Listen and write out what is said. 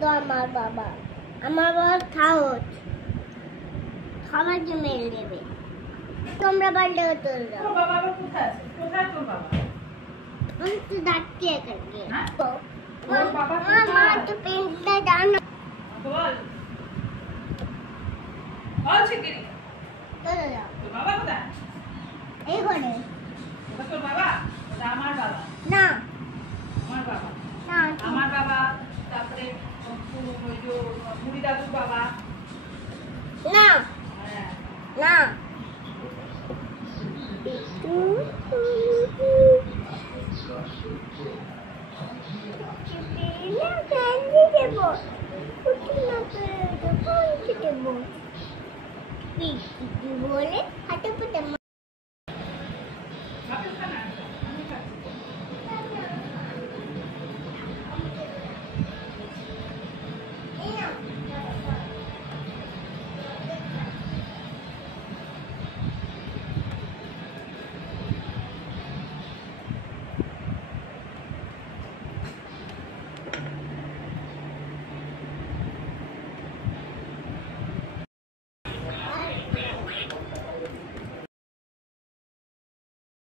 তো আমার বাবা খাওয়ার খাবারকে মেরে দেবে। তোমরা পাল্টে চলে যাও। তোর বাবা আবার কোথায় আছে? কোথায় তোর বাবা? আমি তো ডাকছি এখানে। হ্যাঁ? তোর বাবা মা কোথায়? তো পেনটা জানো। বল। বল শিগগিরই। চলে যাও। তোর বাবা কোথায়? এই ঘরে। ওটা তোর বাবা? ওটা আমার বাবা। না আমার বাবা। না আমার বাবা, তারপরে ওই যে মুড়ি দাদুর বাবা। না হ্যাঁ। না বলে হাতে